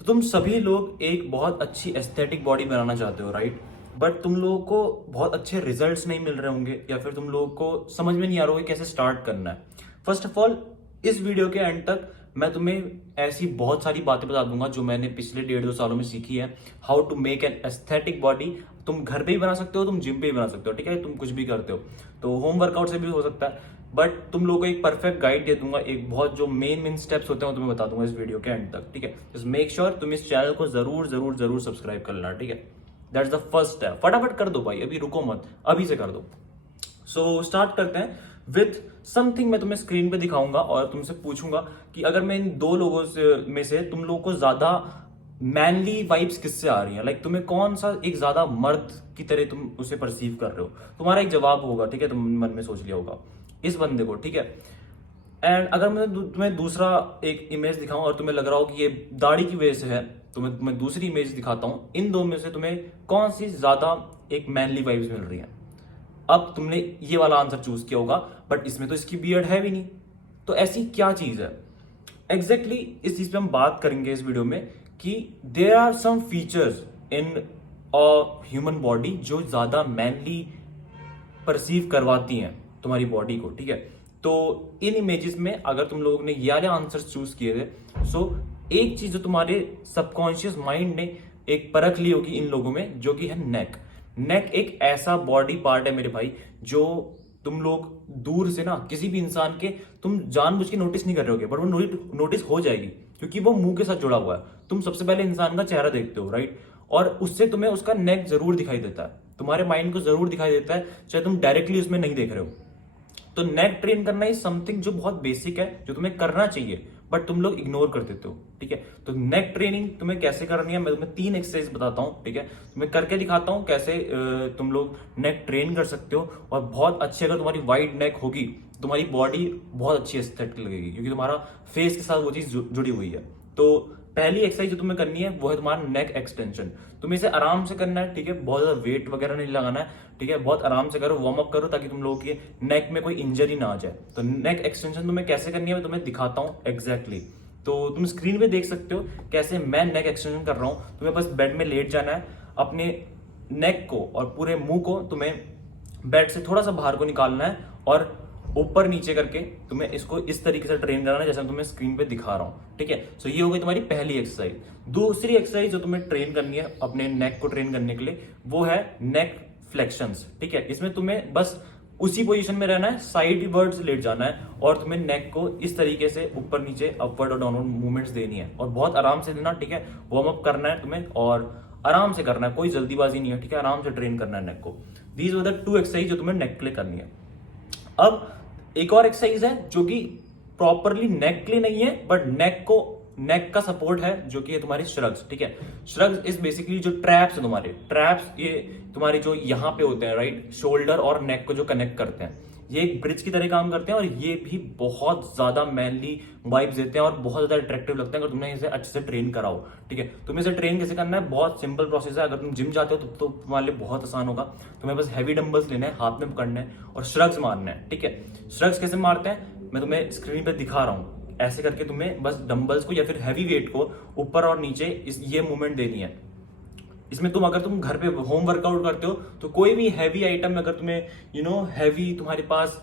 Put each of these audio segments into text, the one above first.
तो तुम सभी लोग एक बहुत अच्छी एस्थेटिक बॉडी बनाना चाहते हो, राइट? बट तुम लोगों को बहुत अच्छे रिजल्ट्स नहीं मिल रहे होंगे, या फिर तुम लोगों को समझ में नहीं आ रहा होगा कैसे स्टार्ट करना है। फर्स्ट ऑफ ऑल, इस वीडियो के एंड तक मैं तुम्हें ऐसी बहुत सारी बातें बता दूंगा जो मैंने पिछले 1.5-2 सालों में सीखी है। How to make an aesthetic body. तुम घर पे भी बना सकते हो, तुम जिम पे भी बना सकते हो, ठीक है? तुम कुछ भी करते हो तो होम वर्कआउट से भी हो सकता है। बट तुम लोगों को एक परफेक्ट गाइड दे दूंगा, एक बहुत जो मेन स्टेप्स होते हैं वो तुम्हें बता दूंगा इस वीडियो के एंड तक, ठीक है? जस्ट मेक श्योर तुम इस चैनल को जरूर जरूर जरूर सब्सक्राइब कर लेना, ठीक है? That's the first step. फटाफट कर दो भाई, अभी रुको मत, अभी से कर दो। सो स्टार्ट करते हैं विथ समथिंग। मैं तुम्हें स्क्रीन पे दिखाऊंगा और तुमसे पूछूंगा कि अगर मैं इन दो लोगों से में से तुम लोगों को ज्यादा मैनली वाइब्स किससे आ रही हैं, लाइक तुम्हें कौन सा एक ज्यादा मर्द की तरह तुम उसे परसीव कर रहे हो, तुम्हारा एक जवाब होगा, ठीक है? तुम मन में सोच लिया होगा इस बंदे को, ठीक है? एंड अगर मैं तुम्हें दूसरा एक इमेज दिखाऊं और तुम्हें लग रहा हो कि ये दाढ़ी की वजह से है, तो मैं तुम्हें दूसरी इमेज दिखाता हूं। इन दो में से तुम्हें कौन सी ज्यादा एक मैनली वाइब्स मिल रही है? अब तुमने ये वाला आंसर चूज किया होगा, बट इसमें तो इसकी बियर्ड है भी नहीं, तो ऐसी क्या चीज है? एग्जैक्टली इस चीज पे हम बात करेंगे इस वीडियो में कि there are some features in a human body जो ज्यादा मैनली परसीव करवाती हैं तुम्हारी बॉडी को, ठीक है? तो इन इमेजेस में अगर तुम लोगों ने ये वाले आंसर चूज किए थे, सो एक चीज जो तुम्हारे सबकॉन्शियस माइंड ने एक परख ली होगी इन लोगों में, जो कि है नेक। नेक एक ऐसा बॉडी पार्ट है मेरे भाई जो तुम लोग दूर से ना किसी भी इंसान के तुम जानबूझ के नोटिस नहीं कर रहे होगे, बट वो नोटिस हो जाएगी क्योंकि वो मुंह के साथ जुड़ा हुआ है। तुम सबसे पहले इंसान का चेहरा देखते हो, राइट? और उससे तुम्हें उसका नेक जरूर दिखाई देता है, तुम्हारे माइंड को जरूर दिखाई देता है, चाहे तुम डायरेक्टली उसमें नहीं देख रहे हो। तो नेक ट्रेन करना इज समथिंग जो बहुत बेसिक है, जो तुम्हें करना चाहिए, बट तुम लोग इग्नोर कर देते हो, ठीक है? तो नेक ट्रेनिंग तुम्हें कैसे करनी है, मैं तुम्हें 3 एक्सरसाइज बताता हूँ, ठीक है? तुम्हें करके दिखाता हूँ कैसे तुम लोग नेक ट्रेन कर सकते हो। और बहुत अच्छी, अगर तुम्हारी वाइड नेक होगी, तुम्हारी बॉडी बहुत अच्छी एस्थेटिक लगेगी क्योंकि तुम्हारा फेस के साथ वो चीज जुड़ी हुई है। तो पहली एक्सरसाइज जो तुम्हें करनी है वो है तुम्हारा नेक एक्सटेंशन। तुम्हें इसे आराम से करना है, ठीक है? बहुत ज्यादा वेट वगैरह नहीं लगाना है, ठीक है? बहुत आराम से करो, वार्म अप करो, ताकि तुम लोगों के नेक में कोई इंजरी ना आ जाए। तो नेक एक्सटेंशन तुम्हें कैसे करनी है मैं तुम्हें दिखाता हूँ एग्जैक्टली। तो तुम स्क्रीन पे देख सकते हो कैसे मैं नेक एक्सटेंशन कर रहा हूँ। तुम्हें बस बेड में लेट जाना है, अपने नेक को और पूरे मुंह को तुम्हें बेड से थोड़ा सा बाहर को निकालना है और ऊपर नीचे करके तुम्हें इसको इस तरीके से ट्रेन करना है जैसे मैं तुम्हें स्क्रीन पे दिखा रहा हूं, ठीक है? सो ये हो गई तुम्हारी पहली एक्सरसाइज। दूसरी एक्सरसाइज जो तुम्हें ट्रेन करनी है अपने नेक को ट्रेन करने के लिए, वो है नेक फ्लेक्शंस, ठीक है? इसमें तुम्हें बस उसी पोजीशन में रहना है, साइड वर्ड्स लेट जाना है और तुम्हें नेक को इस तरीके से ऊपर नीचे अपवर्ड और डाउनवर्ड मूवमेंट्स देनी है और बहुत आराम से देना, ठीक है? वार्म अप करना है तुम्हें और आराम से करना है, कोई जल्दीबाजी नहीं है, ठीक है? आराम से ट्रेन करना है नेक को। दीज वर द 2 एक्सरसाइज जो तुम्हें नेक के लिए करनी है। अब एक और एक्सरसाइज है जो कि प्रॉपरली नेक के लिए नहीं है, बट नेक का सपोर्ट है, जो कि है तुम्हारी श्रग्स, ठीक है? श्रग्स इज बेसिकली जो ट्रैप्स है तुम्हारे ट्रैप्स, ये तुम्हारे जो यहाँ पे होते हैं, राइट? शोल्डर और नेक को जो कनेक्ट करते हैं, ये एक ब्रिज की तरह काम करते हैं और ये भी बहुत ज्यादा मैनली वाइब्स देते हैं और बहुत ज्यादा अट्रैक्टिव लगते हैं अगर तुमने इसे अच्छे से ट्रेन कराओ, ठीक है? तुम्हें इसे ट्रेन कैसे करना है, बहुत सिंपल प्रोसेस है। अगर तुम जिम जाते हो तो तुम्हारे लिए बहुत आसान होगा। तुम्हें बस हैवी डंबल्स लेने हैं, हाथ में पकड़ने हैं और श्रग्स मारने हैं, ठीक है? श्रग्स कैसे मारते हैं मैं तुम्हें स्क्रीन पे दिखा रहा हूँ। ऐसे करके तुम्हें बस डंबल्स को या फिर हैवी वेट को ऊपर और नीचे ये मूवमेंट देनी है। इसमें अगर तुम घर पे होम वर्कआउट करते हो तो कोई भी हैवी आइटम, अगर तुम्हें हैवी, तुम्हारे पास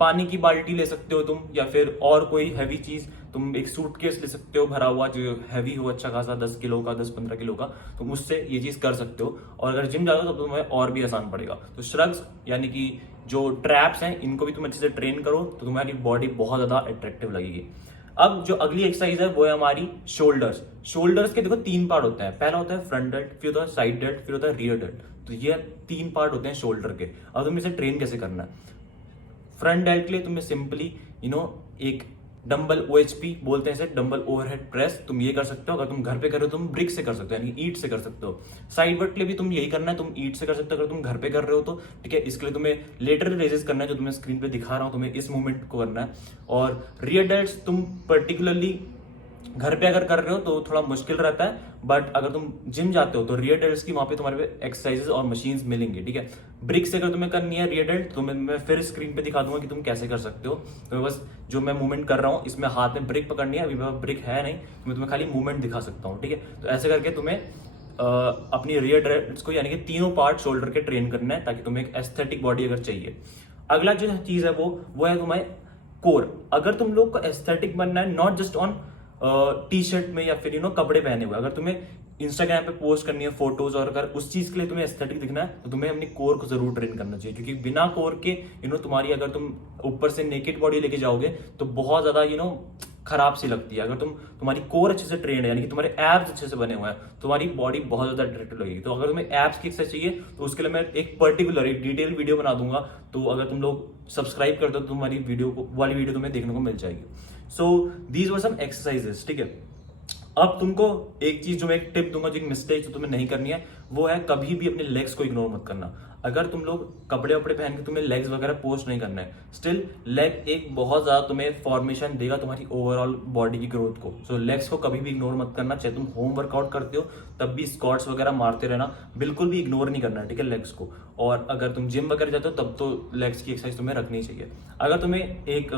पानी की बाल्टी ले सकते हो तुम, या फिर और कोई हैवी चीज, तुम एक सूटकेस ले सकते हो भरा हुआ जो हैवी हो, अच्छा खासा 10 किलो का, 10-15 किलो का, तुम उससे ये चीज कर सकते हो। और अगर जिम जाते हो तो तुम्हें और भी आसान पड़ेगा। तो श्रग्स यानी कि जो ट्रैप्स हैं, इनको भी तुम अच्छे से ट्रेन करो तो तुम्हारी बॉडी बहुत ज्यादा अट्रैक्टिव लगेगी। अब जो अगली एक्सरसाइज है वो है हमारी शोल्डर्स। शोल्डर्स के देखो 3 पार्ट होते हैं। पहला होता है फ्रंट डेल्ट, फिर होता है साइड डेल्ट, फिर होता है रियर डेल्ट। तो ये 3 पार्ट होते हैं शोल्डर के। अब तुम्हें इसे ट्रेन कैसे करना है? फ्रंट डेल्ट के लिए तुम्हें सिंपली एक डंबल OHP बोलते हैं इसे, डंबल ओवरहेड प्रेस, तुम ये कर सकते हो। अगर तुम घर पे कर रहे हो तुम ब्रिक से कर सकते हो, यानी ईंट से कर सकते हो। साइड वर्ड के लिए भी तुम यही करना है, तुम ईंट से कर सकते हो अगर तुम घर पे कर रहे हो तो, ठीक है? इसके लिए तुम्हें लेटरल रेजेस करना है, जो तुम्हें स्क्रीन पे दिखा रहा हूं, तुम्हें इस मूवमेंट को करना है। और रियर डेल्ट्स तुम पर्टिकुलरली घर पे अगर कर रहे हो तो थोड़ा मुश्किल रहता है, बट अगर तुम जिम जाते हो तो रियर डेल्ट्स की वहां पे तुम्हारे पे एक्सरसाइजेस और मशीन्स मिलेंगी, ठीक है। ब्रिक से अगर तुम्हें करनी है रियर डेल्ट तो मैं फिर स्क्रीन पे दिखा दूंगा कि तुम कैसे कर सकते हो। तो बस जो मैं मूवमेंट कर रहा हूँ इसमें हाथ में ब्रिक पकड़नी है, अभी मेरे पास ब्रिक है नहीं तो मैं तुम्हें खाली मूवमेंट दिखा सकता हूँ, ठीक है। तो ऐसे करके तुम्हें अपनी रियर डेल्ट्स को यानी कि तीनों पार्ट शोल्डर के ट्रेन करना है, ताकि तुम्हें एक एस्थेटिक बॉडी अगर चाहिए। अगला जो चीज है वो है तुम्हारे कोर। अगर तुम लोग को एस्थेटिक बनना है, not just on T shirt में या फिर कपड़े पहने हुए, अगर तुम्हें इंस्टाग्राम पे पोस्ट करनी है फोटोज और अगर उस चीज के लिए तुम्हें एस्थेटिक दिखना है तो तुम्हें अपनी कोर को जरूर ट्रेन करना चाहिए, क्योंकि बिना कोर के तुम्हारी अगर तुम ऊपर से नेकेड बॉडी लेके जाओगे तो बहुत ज्यादा खराब सी लगती है। अगर तुम्हारी कोर अच्छे से ट्रेन है, यानी कि तुम्हारे एब्स अच्छे से बने हुए हैं, तुम्हारी बॉडी बहुत ज्यादा अट्रैक्टिव लगेगी। तो अगर तुम्हें एब्स की एक्सरसाइज चाहिए तो उसके लिए मैं एक पर्टिकुलर एक डिटेल वीडियो बना दूंगा, तो अगर तुम लोग सब्सक्राइब करते हो तो तुम्हारी वाली वीडियो तुम्हें देखने को मिल जाएगी। सो दीज वर सम एक्सरसाइजेस, ठीक है। अब तुमको एक चीज जो मैं एक टिप दूंगा, जो एक मिस्टेक जो तुम्हें नहीं करनी है, वो है कभी भी अपने लेग्स को इग्नोर मत करना। अगर तुम लोग कपड़े वपड़े पहन के तुम्हें लेग्स वगैरह पोस्ट नहीं करना है, स्टिल लेग एक बहुत ज्यादा तुम्हें फॉर्मेशन देगा तुम्हारी ओवरऑल बॉडी की ग्रोथ को। सो लेग्स को कभी भी इग्नोर मत करना, चाहे तुम होम वर्कआउट करते हो तब भी स्क्वाट्स वगैरह मारते रहना, बिल्कुल भी इग्नोर नहीं करना है, ठीक है, लेग्स को। और अगर तुम जिम वगैरह जाते हो तब तो लेग्स की एक्सरसाइज तुम्हें रखनी चाहिए। अगर तुम्हें एक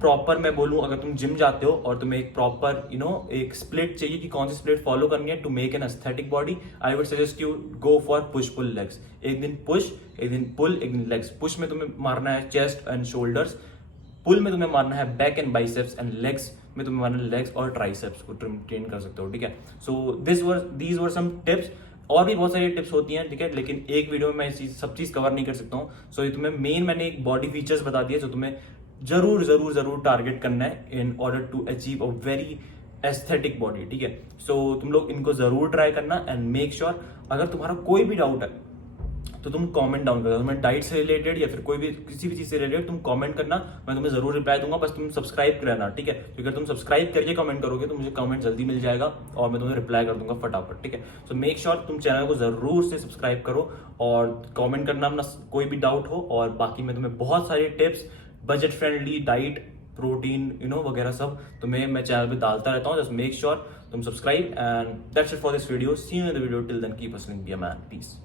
प्रॉपर मैं बोलूं, अगर तुम जिम जाते हो और तुम्हें एक प्रॉपर एक स्प्लिट चाहिए कि कौन सी स्प्लिट फॉलो करनी है to make an aesthetic body, I would suggest you go for push pull legs. एक दिन पुश, एक दिन पुल, एक दिन लेग्स। पुश में तुम्हें मारना है चेस्ट एंड शोल्डर्स, पुल में तुम्हें मारना है back and biceps, and legs में तुम्हें मारना है लेग्स और ट्राइसेप्स को ट्रेन कर सकते हो, ठीक है। So these were some tips. और भी बहुत सारी टिप्स होती हैं, ठीक है, लेकिन एक वीडियो में मैं सब चीज कवर नहीं कर सकता हूँ। सो तुम्हें मैंने एक बॉडी फीचर्स बता दिए जो तुम्हें जरूर जरूर जरूर टारगेट करना है in order to achieve a very aesthetic body, ठीक है। सो तुम लोग इनको जरूर ट्राई करना एंड मेक श्योर अगर तुम्हारा कोई भी डाउट है तो तुम कमेंट डाउन कर दो। तुम्हें डाइट से रिलेटेड या फिर कोई भी किसी भी चीज से रिलेटेड तुम कमेंट करना, मैं तुम्हें जरूर रिप्लाई दूंगा। बस तुम सब्सक्राइब करना, ठीक है, क्योंकि अगर तुम सब्सक्राइब करके कमेंट करोगे तो मुझे कमेंट जल्दी मिल जाएगा और मैं तुम्हें रिप्लाई कर दूंगा फटाफट, ठीक है। सो मेक श्योर तुम चैनल को जरूर से सब्सक्राइब करो और कमेंट करना अपना कोई भी डाउट हो। और बाकी मैं तुम्हें बहुत सारे tips, budget friendly diet, protein वगैरह सब तुम्हें मैं चैनल पे डालता रहता हूँ। जस्ट मेक श्योर तुम subscribe and that's it for this video. See you in the video, till then keep hustling, be a man, piece.